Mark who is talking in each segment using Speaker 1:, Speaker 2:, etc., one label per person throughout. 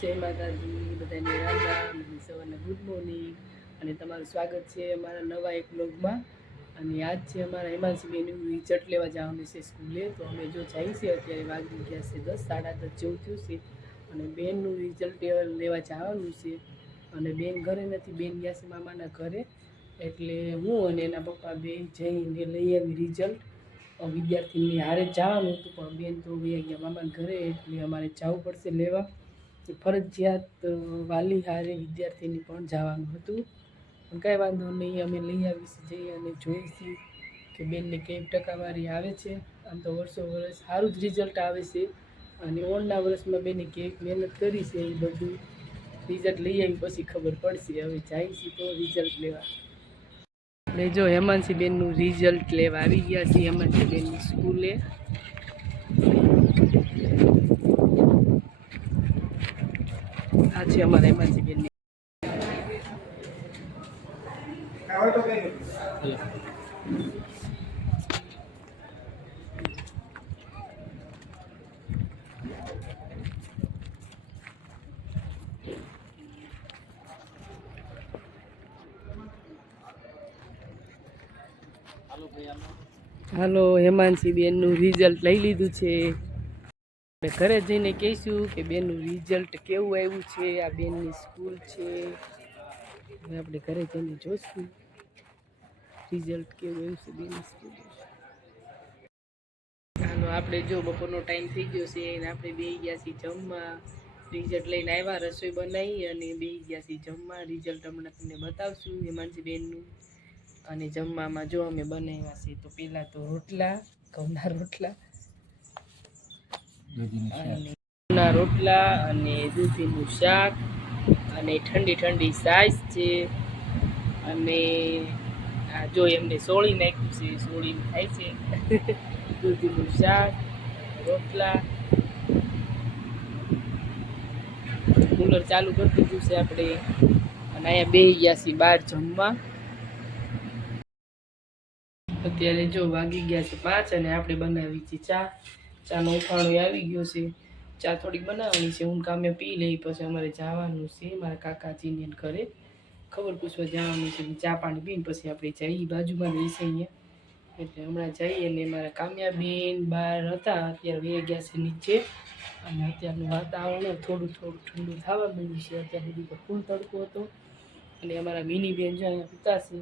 Speaker 1: જય માતાજી બધાને રામ રામ સવારના ગુડ મોર્નિંગ. અને તમારું સ્વાગત છે અમારા નવા એક બ્લોગમાં અને આજ છે અમારા હિમાંશીબેનનું રિઝલ્ટ લેવા જવાનું છે સ્કૂલે. તો અમે જો જઈએ છીએ અત્યારે વાગી ગયા છે દસ, સાડા દસ જેવું થયું છે. અને બેનનું રિઝલ્ટ લેવા જવાનું છે. અને બેન ઘરે નથી, બેન ગયા છે મામાના ઘરે. એટલે હું અને એના પપ્પા બે જઈને લઈ આવી રિઝલ્ટ વિદ્યાર્થીની હારે જવાનું હતું, પણ બેન તો ગયા મામાના ઘરે, એટલે અમારે જવું પડશે લેવા. ફરજિયાત વાલી હારે વિદ્યાર્થીની પણ જવાનું હતું. કાંઈ વાંધો નહીં, અમે લઈ આવીશું જઈએ અને જોઈશું કે બેનને કેવી ટકાવારી આવે છે. આમ તો વર્ષો વર્ષ સારું જ રિઝલ્ટ આવે છે. અને ઓળના વર્ષમાં બેને કેવી મહેનત કરી છે એ બધું. રિઝલ્ટ લઈ આવી પછી ખબર પડશે, હવે જઈશું તો રિઝલ્ટ લેવા. આપણે જો હેમાંશી બેનનું રિઝલ્ટ લેવા આવી ગયા છીએ હેમાંશી બેનની સ્કૂલે. આ છે અમારા હેમાંશી બેનની હાલો હેમાંશી બેનનું રિઝલ્ટ લઈ લીધું છે આપણે ઘરે જઈને કહીશું કે બેનનું રિઝલ્ટ કેવું આવ્યું છે, આ બેનની સ્કૂલ છે. હવે આપણે ઘરે જઈને જોઈશું રિઝલ્ટ કેવું આવ્યું છે બેનની સ્કૂલ હાલો, આપણે જો બપોરનો ટાઈમ થઈ ગયો છે અને આપણે બે ગયા છીએ જમવા. રિઝલ્ટ લઈને આવ્યા, રસોઈ બનાવી અને બે ગયા છીએ જમવા. રિઝલ્ટ હમણાં તમને બતાવશું હેમાંશી બેનનું. અને જમવામાં જો અમે બનાવ્યા છે તો પહેલાં તો રોટલા, ઘઉંના રોટલા અને રોટલા અને દૂધીનું શાક અને ઠંડી ઠંડી સાઈઝ છે. અને આ જો એમને સોળી નાખ્યું છે સોળી થાય છે. દૂધીનું શાક, રોટલા. કુલર ચાલુ કરી દીધું છે આપણે. અને અહીંયા બે ગયા છીએ બહાર જમવા. અત્યારે જો વાગી ગયા છે પાંચ અને આપણે બનાવી છે ચા. ચાનો ઉફાણો આવી ગયો છે. ચા થોડીક બનાવવાની છે. હું કામે પી લઈ પછી અમારે જવાનું છે. મારા કાકાજીને ઘરે ખબર પૂછવા જવાનું છે. ચા પાણી પીને પછી આપણે જઈએ. બાજુમાં રહીશે અહીંયા. એટલે હમણાં જઈએ ને મારા કામ્યાબેન બહાર હતા. અત્યારે વહી ગયા છે નીચે. અને અત્યારનું વાતાવરણ થોડું થોડું ઠંડુ થવા માંડ્યું છે. અત્યારે સુધી ફૂલ તડકો હતો. અને અમારા મિની બેન જો અહીંયા પિતા છે.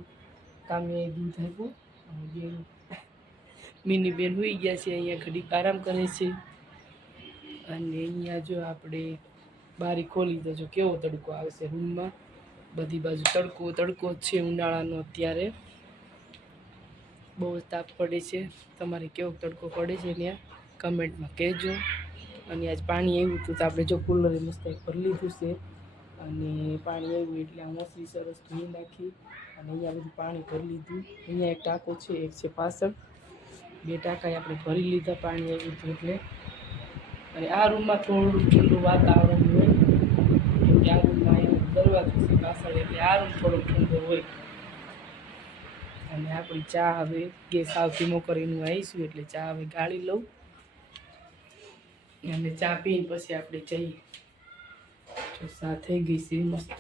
Speaker 1: કામ્યાએ દૂધ આપ્યું. અને બેન બેન હોઈ ગયા છે, અહીંયા ઘડીક આરામ કરે છે. અને અહીંયા જો આપણે બારી ખોલી તો જો કેવો તડકો આવશે રૂમમાં? બધી બાજુ તડકો તડકો છે ઉનાળાનો અત્યારે. બહુ તાપ પડે છે. તમારે કેવો તડકો પડે છે ત્યાં? કમેન્ટમાં કહેજો. અને આજ પાણી આવ્યું હતું તો આપણે જો કુલરે મસ્ત ભરી લીધું છે. અને પાણી આવ્યું એટલે આ મોસરી સરસ ધોઈ નાખી. અને અહીંયા બધું પાણી ભરી લીધું. અહીંયા એક ટાંકો છે, એક છે પાછળ. બે ટાંકાએ આપણે ભરી લીધા પાણી આવ્યું હતું એટલે. અને આ રૂમમાં થોડું ઠંડુ વાતાવરણ હોય, કેમ કે આ રૂમમાં એનો દરવાજો છે પાછળ, એટલે આ રૂમ થોડોક ઠંડો હોય. અને આપણી ચા હવે ગેસ ધીમો કરીને આવીશું, એટલે ચા હવે ગાળી લઉં. અને ચા પીને પછી આપણે જઈએ. જો ચા થઈ ગઈ છે મસ્ત.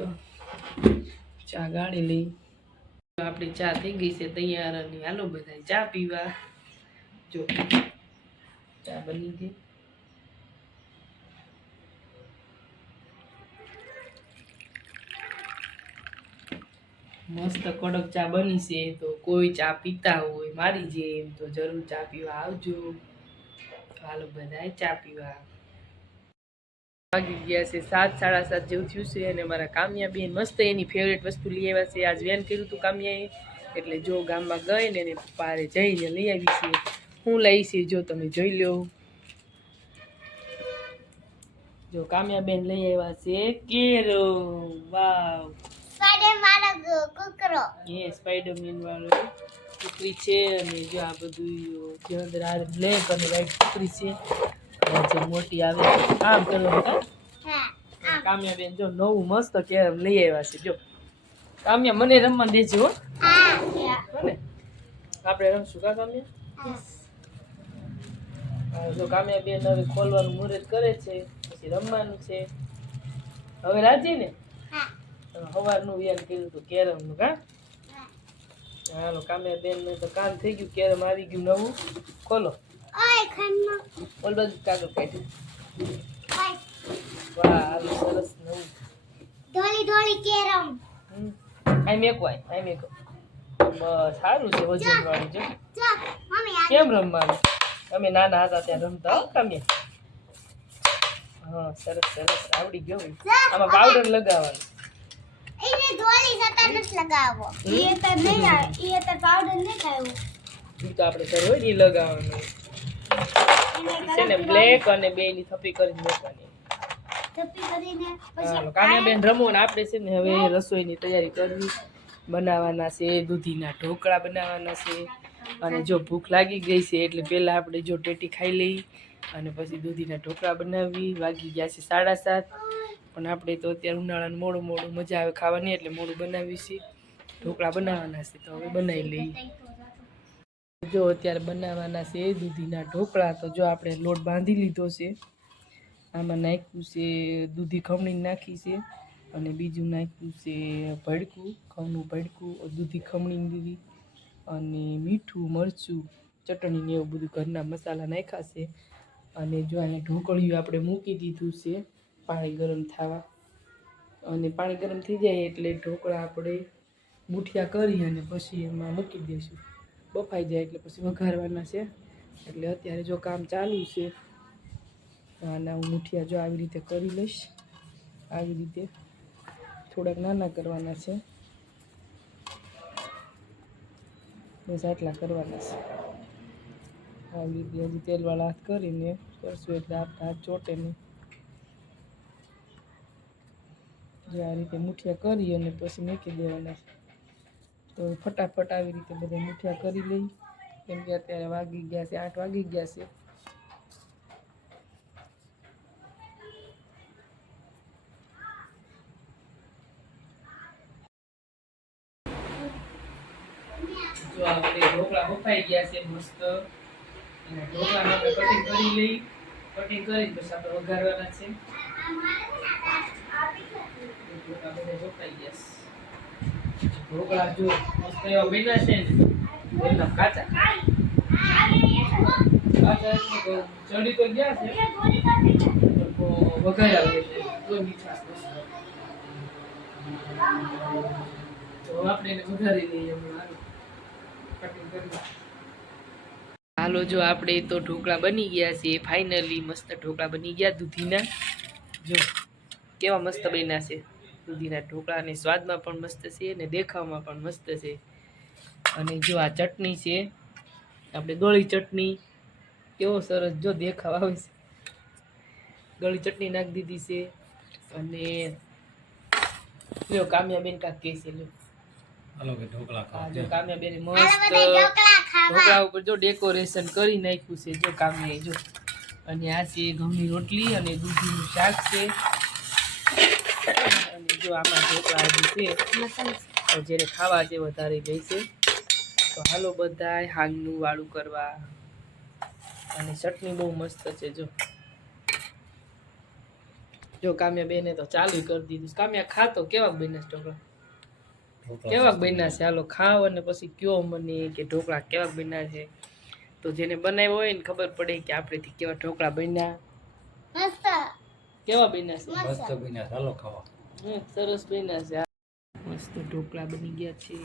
Speaker 1: ચા ગાળી લઈ આપણી ચા થઈ ગઈ છે તૈયાર અને હાલો બધા ચા પીવા. જો. ચા બની ગઈ મસ્ત કડક ચા બની છે તો. કોઈ ચા પીતા હોય, મારી જેમ તો જરૂર ચા પીવા આવજો. હાલો બધાય ચા પીવા. વાગી ગયા છે સાત, સાડા સાત જેવું થયું છે અને મારા કામ્યા બેન મસ્ત એની ફેવરેટ વસ્તુ લઈ આવ્યા છે. આજ વેન કર્યું હતું કામ્યાએ. એટલે જો ગામમાં ગઈ ને એને પારે જઈને લઈ આવી છે. હું લઈશ જો તમે જોઈ લો. જો કામ્યા બેન લઈ આવ્યા છે. કેરો વાવ. એ સ્પાઈડરમેન વાળો કુકરી છે અને જો આ બધું જે આ બ્લેક અને વ્હાઈટ કુકરી છે. જે મોટી આવે આમ કરવાનું હા કામ્યા જો નવું મસ્ત કેરમ લઈ આવ્યા છે જો. કામ્યા મને રમવા દેજો હો. આપણે રમશું કા કામ્યા? જો કામ્યા બેન હવે ખોલવાનું મુહૂર્ત કરે છે પછી રમવાનું છે. હવે રાજી ને? સવારનું વ્યાન કર્યું હતું કેરમનું કા હાલો કામ્યા બેન ને તો કામ થઈ ગયું કેરમ આવી ગયું નવું. ખોલો. ઓલ બાજુ કાગળ કાઢ્યું. વાહ હાલો સરસ નવું.
Speaker 2: ધોળી ધોળી કેરમ.
Speaker 1: આઈ મેકો આઈ મેકો. બસ સારું છે વજન વાળું છે. કેમ રમવાનું? અમે નાના હતા ત્યાં રમતા તમે હા સરસ સરસ. આવડી ગયો આમાં પાવડર લગાવવાનું.
Speaker 2: એને ધોળી સતા નથી લગાવવો. એ તો નહીં આવે. એ તો પાવડર નહીં
Speaker 1: તો આપણે લગાવવાનું. છે ને બ્લેક અને બે ની થપ્પી કરીને મૂકવાની. કાન્યાબેન રમો ને આપણે છે ને હવે રસોઈની તૈયારી કરવી. બનાવવાના છે દૂધીના ઢોકળા બનાવવાના છે. અને જો ભૂખ લાગી ગઈ છે, એટલે પહેલાં આપણે જો ટેટી ખાઈ લઈ અને પછી દૂધીના ઢોકળા બનાવી. વાગી ગયા છે સાડા સાત. પણ આપણે તો અત્યારે ઉનાળાનું મોડું મોડું મજા આવે ખાવાની, એટલે મોડું બનાવી છે ઢોકળા બનાવવાના છે તો હવે બનાવી લઈએ. જો અત્યારે બનાવવાના છે દૂધીના ઢોકળા, તો જો આપણે લોટ બાંધી લીધો છે. આમાં નાખ્યું છે દૂધી ખમણી નાખી છે અને બીજું નાખ્યું છે ભડકું, ઘઉંનું ભડકું, દૂધી ખમણી દીધી. અને મીઠું, મરચું, ચટણી ને એવું બધું ઘરના મસાલા નાખ્યા છે. અને જો અહીંયા ઢોકળિયું આપણે મૂકી દીધું છે, પાણી ગરમ થવા. અને પાણી ગરમ થઈ જાય એટલે ઢોકળા આપણે મુઠિયા કરી અને પછી એમાં મૂકી દઈશું. બફાઈ જાય એટલે પછી વઘારવાના છે. એટલે અત્યારે જો કામ ચાલુ છે, આના હું મુઠિયા જો આવી રીતે કરી લઈશ. આવી રીતે થોડાક નાના કરવાના છે. બસ આટલા કરવાના છે. આવી રીતે હજી તેલવાળા હાથ કરીને કરશું એટલે આપણા હાથ ચોટે નહીં. જો આ રીતે મુઠિયા કરી અને પછી મૂકી દેવાના તો ફટાફટ આવી રીતે બધા મુઠિયા કરી લઈ. કેમ કે અત્યારે વાગી ગયા છે, આઠ વાગી ગયા છે. જો આપણે ઢોકળા બફાઈ ગયા છે મસ્ત. અને ઢોકળાને આપણે કટિંગ કરી લઈ. કટિંગ કરી પછી આપણે વઘારવાના છે. ઢોકળા ગયા ઢોકળા જો મસ્ત એવા બન્યા છે ને એકદમ કાચા. કાચા ચડી તો ગયા છે વઘાર્યા હોય છે. તો તો આપણે એને વઘારી લઈએ હમણાં. હાલો, જો આપણે તો ઢોકળા બની ગયા છે ફાઇનલી મસ્ત ઢોકળા બની ગયા દૂધીના. જો, કેવા મસ્ત બન્યા છે. દૂધીના ઢોકળા અને સ્વાદમાં પણ મસ્ત છે અને દેખાવમાં પણ મસ્ત છે. અને જો આ ચટણી છે, આપણે ગળી ચટણી. કેવો સરસ, જો દેખાવ આવે છે. ગળી ચટણી નાખી દીધી છે. અને લ્યો, કામ્યાબેન કાંક કહે છે, લ્યો.
Speaker 3: હાલો કે ઢોકળા
Speaker 1: આ જો. કામ્યાબેને
Speaker 2: હાલો
Speaker 1: મસ્ત
Speaker 2: ઢોકળા
Speaker 1: ઉપર જો ડેકોરેશન કરી નાખ્યું છે. જો કામ્યાએ જો. અને આ છે ઘઉંની રોટલી અને દૂધીનું શાક છે. અને જો આમાં ઢોકળા હજી છે. જેને ખાવા છે વધારે લેશે તો હાલો બધાય હાંગનું વાળું કરવા. અને ચટણી બહુ મસ્ત છે જો. જો કામ્યા બેને તો ચાલુ કરી દીધું કામ્યા ખાતો કેવા બેને ઢોકળા? કેવાક બન્યા છે? હાલો ખાવ અને પછી કયો મને કે ઢોકળા કેવાક બન્યા છે? તો જેને બનાવ્યો હોય ને ખબર પડે કે આપણેથી કેવા ઢોકળા બન્યા.
Speaker 2: મસ્ત.
Speaker 1: કેવા બન્યા છે?
Speaker 3: મસ્ત. બન્યા હાલો ખાવા.
Speaker 1: સરસ બન્યા છે. મસ્ત ઢોકળા બની ગયા છે.